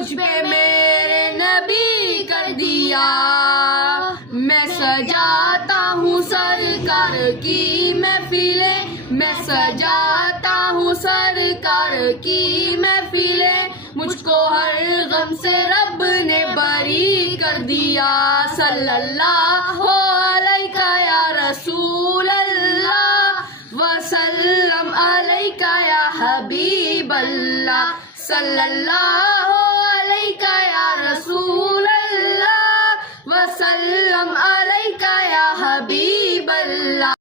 مجھ پہ میرے نبی کر دیا. میں سجاتا ہوں سرکار کی محفلیں, میں سجاتا ہوں سرکار کی محفلیں, مجھ کو ہر غم سے رب نے بری کر دیا. صلی اللہ علیہ یا رسول اللہ وسلم علیہ یا حبیب اللہ. صلی اللہ